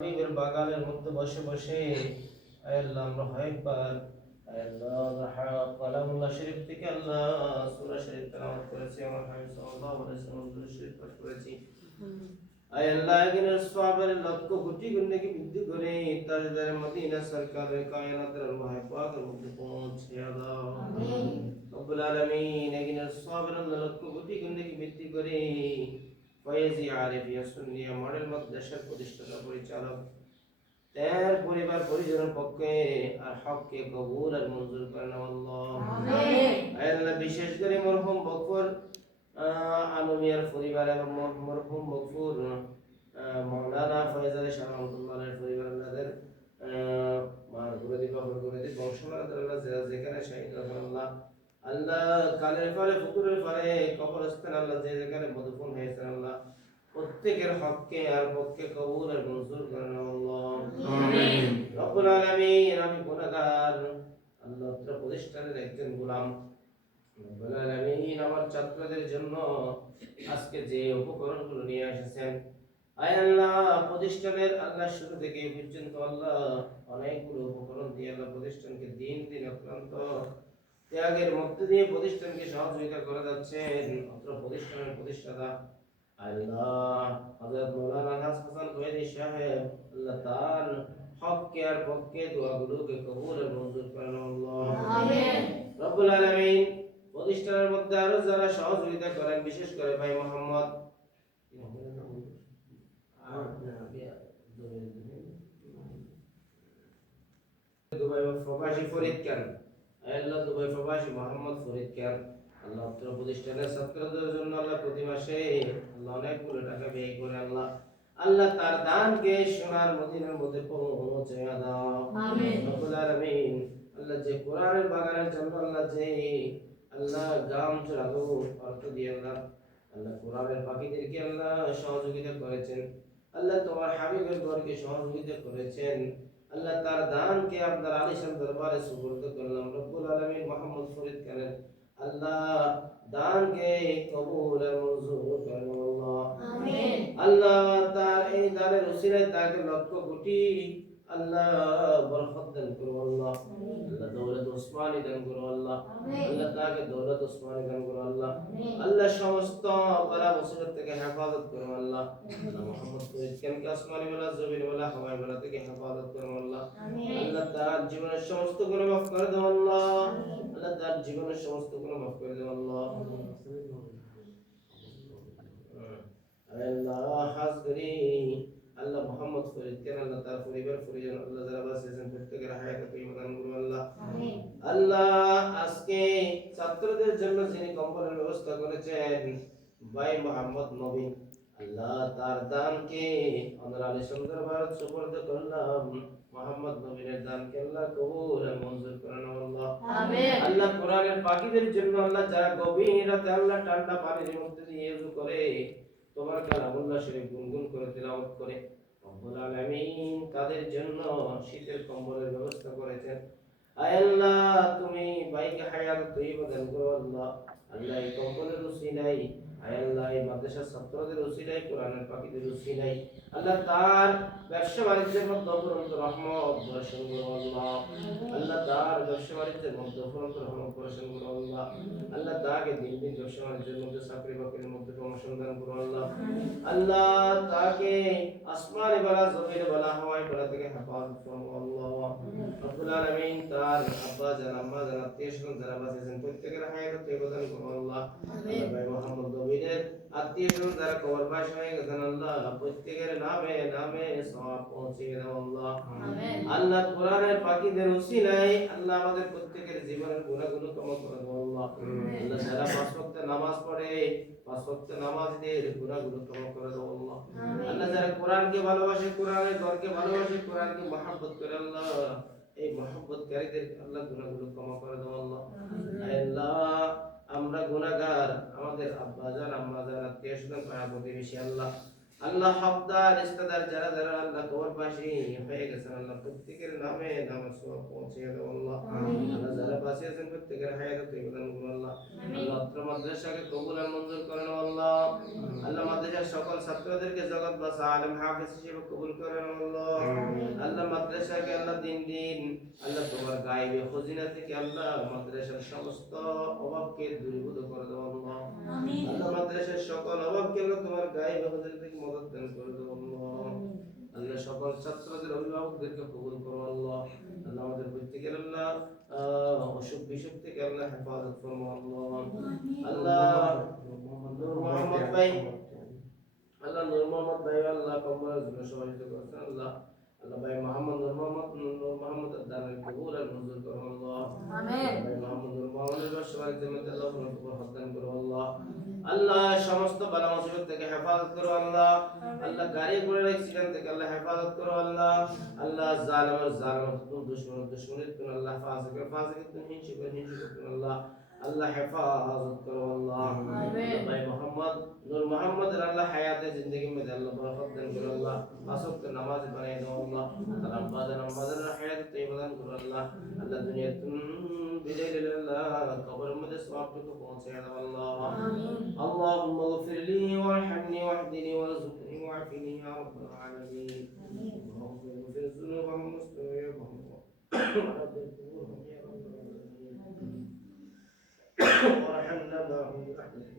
হাবিবের বাগানের মধ্যে বসে বসে আল্লাহ আমরা কয়েকবার আল্লাহ কালামুল্লাহ শরীফ থেকে আল্লাহ সূরা শরীফ তেলাওয়াত করেছি। আমার হাবিব সাল্লাল্লাহু আলাইহি ওয়াসাল্লাম দুরূদ শরীফ পাঠ করেছি। আল্লাহ এখানে সওয়াবের লক্ষ কোটি গুণ নাকি বৃদ্ধি করে তাজদার মদিনা সরকারের কায়নাতের রূহ পাকের মধ্যে পৌঁছে দাও। আমিন। রব্বুল আলামিন এখানে সওয়াবের লক্ষ কোটি গুণ নাকি বৃদ্ধি করে ফয়েজি আরিফিয়া সুন্নিয়া মডেল মাদ্রাসার প্রতিষ্ঠাতা পরিচালক তার পরিবার পরিজনের পক্ষে আর হককে কবুল আর মঞ্জুর করেন আল্লাহ। আমিন। আল্লাহ বিশেষ করে মরহুম বকর আলমিয়ার পরিবার এবং মরহুম বকর মাওলানা ফয়েজ আলী শাহ রহমাতুল্লাহের পরিবার আল্লাহদের মার করে দিব করে দিব বংশমালাদের আল্লাহ যেখানে শহীদ আল্লাহ আল্লাহ কালের ফলে ফুকুরের ফলে কবরস্থান আল্লাহ যে যেখানে মদফুন হয়েছেন আল্লাহ প্রত্যেকের হককে আর পক্ষে কবুল আর মঞ্জুর করেন আল্লাহ। আমিন। রব্বুল আলামিন আমি গুনাহগার আল্লাহ তাআলা প্রতিষ্ঠানের একজন গোলাম। রব্বুল আলামিন আমার ছাত্রদের জন্য আজকে যে উপকরণগুলো নিয়ে এসেছেন আয় আল্লাহ প্রতিষ্ঠানের আল্লাহ শুরু থেকে পর্যন্ত আল্লাহ অনেকগুলো উপকরণ দিয়ে আল্লাহ প্রতিষ্ঠানকে দিন দিন অত্যন্ত ত্যাগের মধ্যে দিয়ে প্রতিষ্ঠানকে সহযোগিতা করে যাচ্ছেন। অত্র প্রতিষ্ঠানের প্রতিষ্ঠাতা আল্লাহ হযরত মাওলানা হাসান কয়েদি সাহেব আল্লাহ তার হককে আর পক্ষে দোয়াগুলোকে কবুল আর মঞ্জুর করেন আল্লাহ। আমিন। রব্বুল আলামিন প্রতিষ্ঠানের মধ্যে আরো যারা সহযোগিতা করেন বিশেষ করে ভাই মোহাম্মদ দুবাই প্রবাসী ফরিদ খান আল্লাহ দুবাই প্রবাসী মোহাম্মদ ফরিদ খান আল্লাহ আপনার প্রতিষ্ঠানের ছাত্রদের জন্য আল্লাহ প্রতি মাসে আল্লাহ অনেকগুলো টাকা ব্যয় করে আল্লাহ আল্লাহ তার দানকে সোনার মদিনার মধ্যে পৌঁছে দাও। আমিন। রব্বুল আলামিন আল্লাহ যে কোরআনের বাগানের জন্য আল্লাহ যে আল্লাহ গাম চড়ালো অর্থ দিয়ে আল্লাহ আল্লাহ কোরআনের পাখিদেরকে আল্লাহ সহযোগিতা করেছেন আল্লাহ তোমার হাবিবের ঘরকে সহযোগিতা করেছেন আল্লাহ তার দানকে আপনার আলিশান দরবারে সুপর্দ করলাম। রব্বুল আলামিন মুহাম্মদ ফরিদ খানের আল্লাহ দানকে কবুল আর মঞ্জুর করেন আল্লাহ। আমিন। আল্লাহ তার এই দানের উসিলায় তাকে লক্ষ কোটি আল্লাহ বরকত দান করো আল্লাহ। আল্লাহ দৌলত উসমানী দান করো আল্লাহ। আল্লাহ তাকে দৌলত উসমানী দান করো আল্লাহ। আল্লাহ সমস্ত বালা মুসিবত থেকে হেফাজত করো আল্লাহ। আল্লাহ মুহাম্মদ ফরিদ খানকে আসমানি ওয়ালা জমিন ওয়ালা হাওয়াই ওয়ালা থেকে হেফাজত করো আল্লাহ। আল্লাহ তার জীবনের সমস্ত গুনাহ মাফ করে দাও আল্লাহ। আল্লাহ তার জীবনের সমস্ত গুনাহ মাফ করে দাও আল্লাহ। আল্লাহ খাস করি আল্লাহ মুহাম্মদ ফরিদ খান আল্লাহ তার পরিবার পরিজন আল্লাহ যারা বাঁচিয়েছেন প্রত্যেকের হায়াত তৈয়বা দান করুন আল্লাহ। আমিন। আল্লাহ আজকে ছাত্রদের জন্য যিনি কম্বলের ব্যবস্থা করেছেন ভাই মোহাম্মদ নবীন আল্লাহ তার দানকে আমরা আলিশান দরবারে সুপর্দ করলাম। মোহাম্মদ নবীনের দানকে আল্লাহ কবুল আর মঞ্জুর করেন আল্লাহ। আমিন। আল্লাহ কোরআনের পাখিদের জন্য আল্লাহ যারা গভীর রাতে আল্লাহ ঠান্ডা পানির মধ্যে দিয়ে ওযু করে তোমার কালামুল্লাহ শরীফ গুনগুন করে তিলাওয়াত করে রব্বুল আলামিন তাদের জন্য শীতের কম্বলের ব্যবস্থা করেছেন। আয় আল্লাহ তুমি বাইকে হায়াত তৈয়বা দান করো আল্লাহ। আল্লাহ এই কম্বলের উসিলাই আয় আল্লাহ এই মাদ্রাসার ছাত্রদের উসিলাই কোরআনের পাখিদের উসিলাই আল্লাহ তার ব্যবসা বাণিজ্যের মধ্যে অপরন্ত রহমত বর্ষণ করো আল্লাহ। আল্লাহ তার ব্যবসা বাণিজ্যের মধ্যে অপরন্ত রহমত বর্ষণ করো আল্লাহ। আল্লাহ তাকে দিন দিন ব্যবসা বাণিজ্যের মধ্যে চাকরি বাকরির মধ্যে প্রমোশন দান করো আল্লাহ। আল্লাহ তাকে আসমানে বালা জমিনে বালা হাওয়ায় বালা থেকে হেফাজত করো আল্লাহ। রব্বুল আলামিন তার আব্বা জান আম্মা জান আত্মীয় স্বজন যারা বাঁচিয়েছেন প্রত্যেকের হায়াত তৈয়বা দান করো আল্লাহ। আল্লাহ ভাই মোহাম্মদ নবীনের আত্মীয় স্বজন যারা কবরবাস হয়ে গেছেন আল্লাহ প্রত্যেকের নামে নামে সওয়াব পৌঁছে দাও আল্লাহ। আমিন। আল্লাহ কোরআনের পাখিদের উসিলায় আল্লাহ আমাদের প্রত্যেকের জীবনের গুনাহগুলো ক্ষমা করে দাও আল্লাহ। আল্লাহ যারা পাঁচ ওয়াক্ত নামাজ পড়ে পাঁচ ওয়াক্ত নামাজীদের গুনাহগুলো ক্ষমা করে দাও আল্লাহ। আল্লাহ যারা কোরআনকে ভালোবাসে কোরআনের দরকে ভালোবাসে কোরআনকে মহব্বত করে আল্লাহ এই মহব্বতকারীদের আল্লাহ গুনাহগুলো ক্ষমা করে দাও আল্লাহ। আল্লাহ আমরা গুনাহগার আমাদের আব্বা জান আম্মা জান আত্মীয় স্বজন পাড়া প্রতিবেশী আল্লাহ আল্লাহ হকদার ইস্তাদার যারা যারা আল্লাহ কবর পাশে হয়ে গেছেন আল্লাহ প্রত্যেকের নামে নামে সওয়াব পৌঁছে দাও আল্লাহ। আল্লাহ যারা পাশে আছেন প্রত্যেকের হায়াত তৈবাদান করুন আল্লাহ। আল্লাহ অত্র মাদ্রাসাকে কবুল আর মঞ্জুর করেন আল্লাহ। আল্লাহ মাদ্রাসার সকল ছাত্রদেরকে জগৎ বাসা আলেম হাফেজ হিসেবে কবুল করেন আল্লাহ। আল্লাহ মাদ্রাসাকে আল্লাহ দিন দিন আল্লাহ তোমার গায়েবে খজিনা থেকে আল্লাহ মাদ্রাসার সমস্ত অভাবকে দূরীভূত করে দাও আল্লাহ। আল্লাহ মাদ্রাসার সকল অভাবকে আল্লাহ তোমার গায়েবে খজিনা থেকে মদদ দান করে দাও আল্লাহ। আল্লাহ সকল ছাত্রদের অভিভাবকদেরকে কবুল করো আল্লাহ। আল্লাহ আমাদের প্রত্যেকের আল্লাহ অসুখ বিসুখ থেকে আল্লাহ হেফাজত করো আল্লাহ। আল্লাহ নূর মোহাম্মদ ভাই আল্লাহ নূর মোহাম্মদ ভাই আল্লাহ কবরের জন্য সহযোগিতা করেছেন আল্লাহ। আল্লাহ ভাই মোহাম্মদ নূর মোহাম্মদ দানের কবুল আর মঞ্জুর করো আল্লাহ। আমিন। ভাই মোহাম্মদ নূর মোহাম্মদের ব্যবসার জিম্মাতে আল্লাহ আপনার উপর হাত করো আল্লাহ। আল্লাহ সমস্ত বালা মুসিবত থেকে হেফাজত করো আল্লাহ। আল্লাহ গাড়ি ঘোড়ার অ্যাক্সিডেন্ট থেকে আল্লাহ হেফাজত করো আল্লাহ। আল্লাহ জালিমের দুশমনের তুমি আল্লাহ ফাসিকের তুমি হিংসুকের তুমি আল্লাহ। আল্লাহ হেফাজত করো আল্লাহ। আমিন। ভাই মোহাম্মদ নূর মোহাম্মদের আল্লাহ হায়াতে জিंदगी में अल्लाह बरकत दान करो अल्लाह। पासों के नमाज बनाए दो अल्लाह। तमाम बादन हायत तैयबा दान करो अल्लाह। अल्लाह दुनिया तुम बिजय ले अल्लाह कब्र में सवाब को पहुंचे दो अल्लाह। आमीन। اللهم اغفر لي وارحمني واهدني وارزقني وعافني يا رب العالمين. آمين. اللهم اغفر الذنوب والمستغفرين وارحمنا معهم برحمتك.